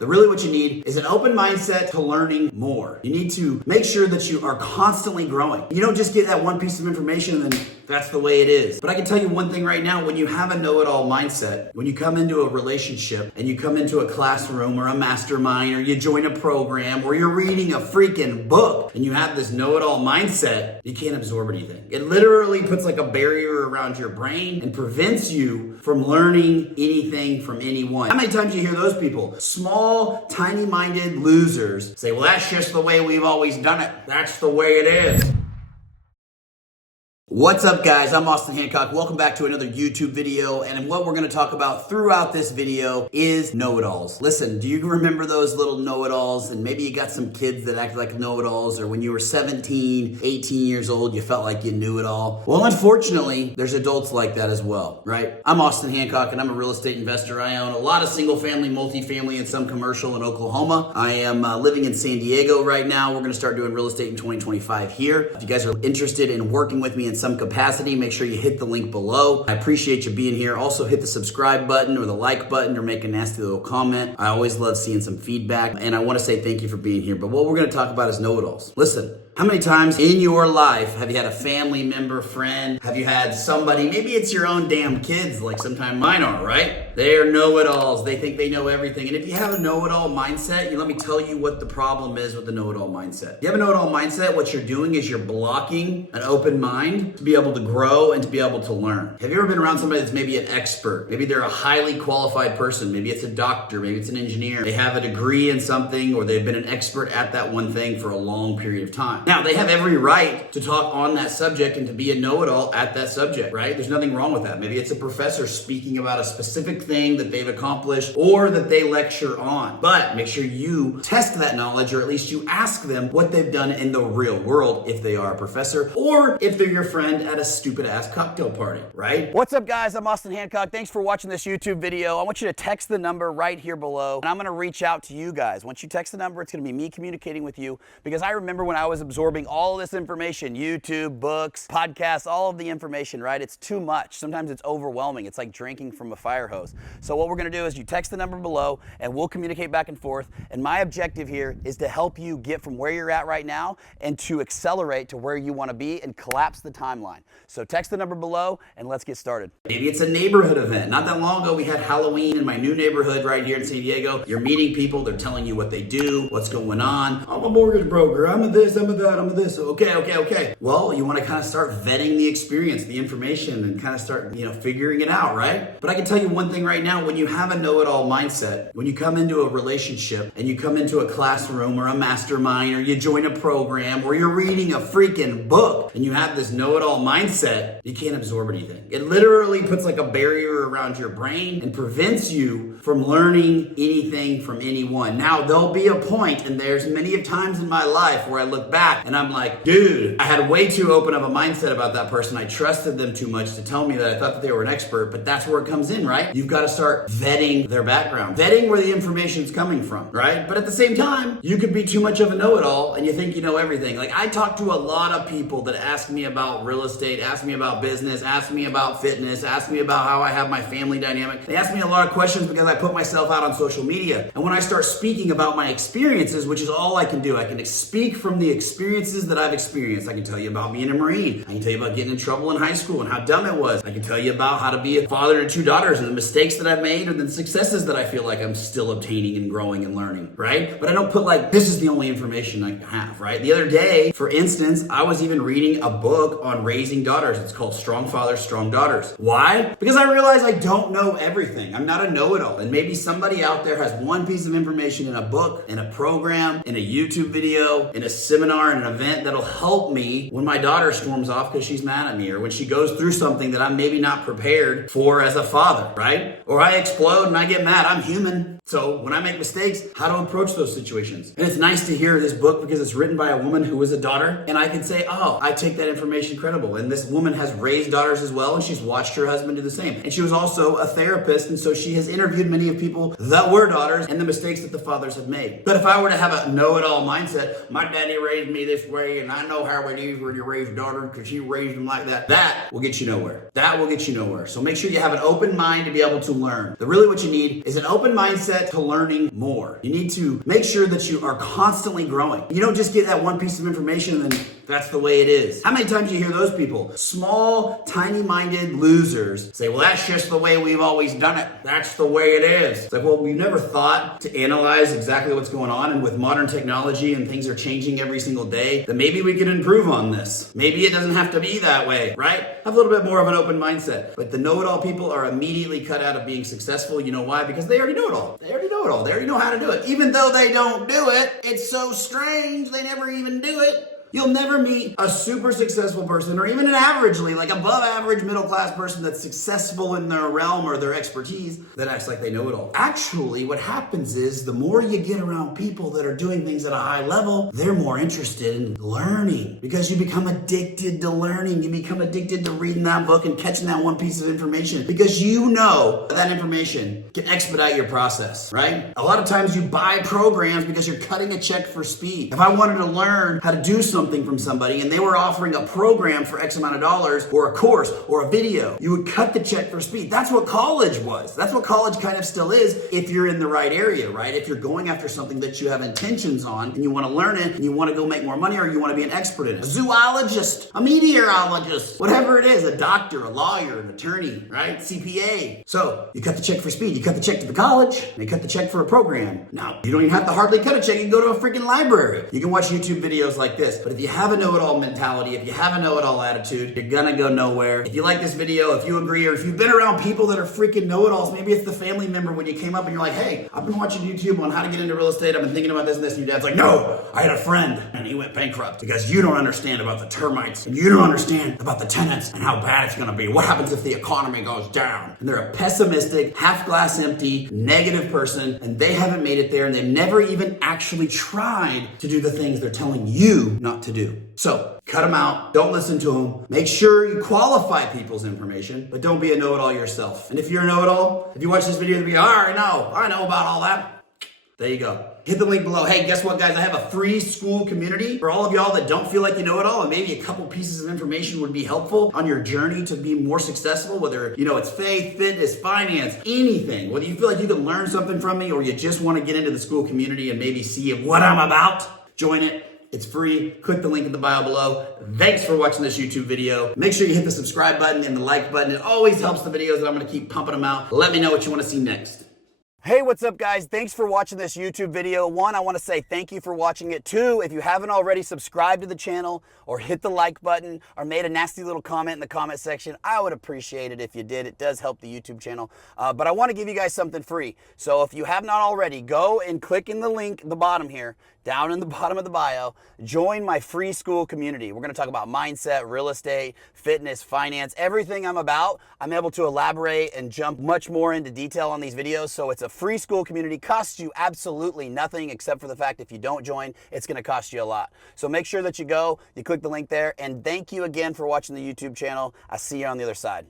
Really what you need is an open mindset to learning more. You need to make sure that you are constantly growing. You don't just get that one piece of information and then that's the way it is. But I can tell you one thing right now, when you have a know-it-all mindset, when you come into a relationship and you come into a classroom or a mastermind or you join a program or you're reading a freaking book and you have this know-it-all mindset, you can't absorb anything. It literally puts like a barrier around your brain and prevents you from learning anything from anyone. How many times do you hear those people, small, tiny-minded losers, say, well, that's just the way we've always done it. That's the way it is. What's up, guys? I'm Austin Hancock. Welcome back to another YouTube video. And what we're going to talk about throughout this video is know-it-alls. Listen, do you remember those little know-it-alls? And maybe you got some kids that act like know-it-alls, or when you were 17, 18 years old, you felt like you knew it all. Well, unfortunately, there's adults like that as well, right? I'm Austin Hancock, and I'm a real estate investor. I own a lot of single-family, multifamily, and some commercial in Oklahoma. I am living in San Diego right now. We're going to start doing real estate in 2025 here. If you guys are interested in working with me in some capacity, make sure you hit the link below. I appreciate you being here. Also hit the subscribe button or the like button or make a nasty little comment. I always love seeing some feedback, and I want to say thank you for being here. But what we're going to talk about is know-it-alls. Listen, how many times in your life have you had a family member, friend? Have you had somebody, maybe it's your own damn kids, like sometimes mine are, right? They are know-it-alls. They think they know everything. And if you have a know-it-all mindset, let me tell you what the problem is with the know-it-all mindset. If you have a know-it-all mindset, what you're doing is you're blocking an open mind to be able to grow and to be able to learn. Have you ever been around somebody that's maybe an expert? Maybe they're a highly qualified person. Maybe it's a doctor. Maybe it's an engineer. They have a degree in something, or they've been an expert at that one thing for a long period of time. Now, they have every right to talk on that subject and to be a know-it-all at that subject, right? There's nothing wrong with that. Maybe it's a professor speaking about a specific thing that they've accomplished or that they lecture on. But make sure you test that knowledge, or at least you ask them what they've done in the real world if they are a professor, or if they're your friend at a stupid-ass cocktail party, right? What's up, guys? I'm Austin Hancock. Thanks for watching this YouTube video. I want you to text the number right here below, and I'm going to reach out to you guys. Once you text the number, it's going to be me communicating with you, because I remember when I was absorbing all this information, YouTube, books, podcasts, all of the information, right? It's too much. Sometimes it's overwhelming. It's like drinking from a fire hose. So what we're going to do is you text the number below and we'll communicate back and forth. And my objective here is to help you get from where you're at right now and to accelerate to where you want to be and collapse the timeline. So text the number below and let's get started. Maybe it's a neighborhood event. Not that long ago, we had Halloween in my new neighborhood right here in San Diego. You're meeting people. They're telling you what they do, what's going on. I'm a mortgage broker. I'm a this, I'm a that, I'm a this. Okay. Well, you want to kind of start vetting the experience, the information, and kind of start, figuring it out, right? But I can tell you one thing right now, when you have a know-it-all mindset, when you come into a relationship and you come into a classroom or a mastermind or you join a program or you're reading a freaking book and you have this know-it-all mindset, you can't absorb anything. It literally puts like a barrier around your brain and prevents you from learning anything from anyone. Now, there'll be a point, and there's many of times in my life where I look back and I'm like, dude, I had way too open of a mindset about that person. I trusted them too much to tell me that I thought that they were an expert, but that's where it comes in, right? You've got to start vetting their background, vetting where the information's coming from, right? But at the same time, you could be too much of a know-it-all and you think you know everything. Like, I talk to a lot of people that ask me about real estate, ask me about business, ask me about fitness, ask me about how I have my family dynamic. They ask me a lot of questions because I put myself out on social media. And when I start speaking about my experiences, which is all I can do, I can speak from the experiences that I've experienced. I can tell you about being a Marine. I can tell you about getting in trouble in high school and how dumb it was. I can tell you about how to be a father to 2 daughters and the mistakes that I've made and the successes that I feel like I'm still obtaining and growing and learning, right? But I don't put like, this is the only information I have, right? The other day, for instance, I was even reading a book on raising daughters. It's called Strong Fathers, Strong Daughters. Why? Because I realize I don't know everything. I'm not a know-it-all. And maybe somebody out there has one piece of information in a book, in a program, in a YouTube video, in a seminar, in an event that'll help me when my daughter storms off because she's mad at me, or when she goes through something that I'm maybe not prepared for as a father, right? Or I explode and I get mad. I'm human. So when I make mistakes, how to approach those situations. And it's nice to hear this book because it's written by a woman who was a daughter, and I can say, oh, I take that information credible. And this woman has raised daughters as well, and she's watched her husband do the same. And she was also a therapist, and so she has interviewed many of people that were daughters and the mistakes that the fathers have made. But if I were to have a know-it-all mindset, my daddy raised me this way, and I know how it is when you raise daughters because he raised them like that, that will get you nowhere. That will get you nowhere. So make sure you have an open mind to be able to learn. Really what you need is an open mindset mindset to learning more. You need to make sure that you are constantly growing. You don't just get that one piece of information and then that's the way it is. How many times do you hear those people, small, tiny-minded losers, say, well, that's just the way we've always done it. That's the way it is. It's like, well, we've never thought to analyze exactly what's going on, and with modern technology and things are changing every single day, then maybe we can improve on this. Maybe it doesn't have to be that way, right? Have a little bit more of an open mindset. But the know-it-all people are immediately cut out of being successful. You know why? Because they already know it all. They already know it all. They already know how to do it. Even though they don't do it, it's so strange they never even do it. You'll never meet a super successful person or even an averagely, like above average middle class person that's successful in their realm or their expertise that acts like they know it all. Actually, what happens is the more you get around people that are doing things at a high level, they're more interested in learning because you become addicted to learning. You become addicted to reading that book and catching that one piece of information because you know that information can expedite your process, right? A lot of times you buy programs because you're cutting a check for speed. If I wanted to learn how to do something from somebody and they were offering a program for X amount of dollars or a course or a video, you would cut the check for speed. That's what college was. That's what college kind of still is if you're in the right area, right? If you're going after something that you have intentions on and you want to learn it and you want to go make more money or you want to be an expert in it. A zoologist, a meteorologist, whatever it is, a doctor, a lawyer, an attorney, right? CPA. So you cut the check for speed. You cut the check to the college and you cut the check for a program. Now, you don't even have to hardly cut a check. You can go to a freaking library. You can watch YouTube videos like this. But if you have a know-it-all mentality, if you have a know-it-all attitude, you're gonna go nowhere. If you like this video, if you agree, or if you've been around people that are freaking know-it-alls, maybe it's the family member when you came up and you're like, hey, I've been watching YouTube on how to get into real estate. I've been thinking about this and this. And your dad's like, no, I had a friend and he went bankrupt because you don't understand about the termites and you don't understand about the tenants and how bad it's gonna be. What happens if the economy goes down? And they're a pessimistic, half glass empty, negative person and they haven't made it there and they've never even actually tried to do the things they're telling you not to do. So cut them out. Don't listen to them. Make sure you qualify people's information, but don't be a know-it-all yourself. And if you're a know-it-all, if you watch this video, you'll be, I know about all that. There you go. Hit the link below. Hey, guess what, guys? I have a free school community for all of y'all that don't feel like you know it all, and maybe a couple pieces of information would be helpful on your journey to be more successful, whether, it's faith, fitness, finance, anything. Whether you feel like you can learn something from me or you just want to get into the school community and maybe see what I'm about, join it. It's free. Click the link in the bio below. Thanks for watching this YouTube video. Make sure you hit the subscribe button and the like button. It always helps the videos that I'm going to keep pumping them out. Let me know what you want to see next. Hey, what's up, guys? Thanks for watching this YouTube video. One, I want to say thank you for watching it. Two, if you haven't already subscribed to the channel or hit the like button or made a nasty little comment in the comment section, I would appreciate it if you did. It does help the YouTube channel. But I want to give you guys something free. So if you have not already, go and click in the link at the bottom here, down in the bottom of the bio, join my free school community. We're going to talk about mindset, real estate, fitness, finance, everything I'm about. I'm able to elaborate and jump much more into detail on these videos. So it's a free school community, costs you absolutely nothing except for the fact if you don't join, it's going to cost you a lot. So make sure that you go, you click the link there, and thank you again for watching the YouTube channel. I'll see you on the other side.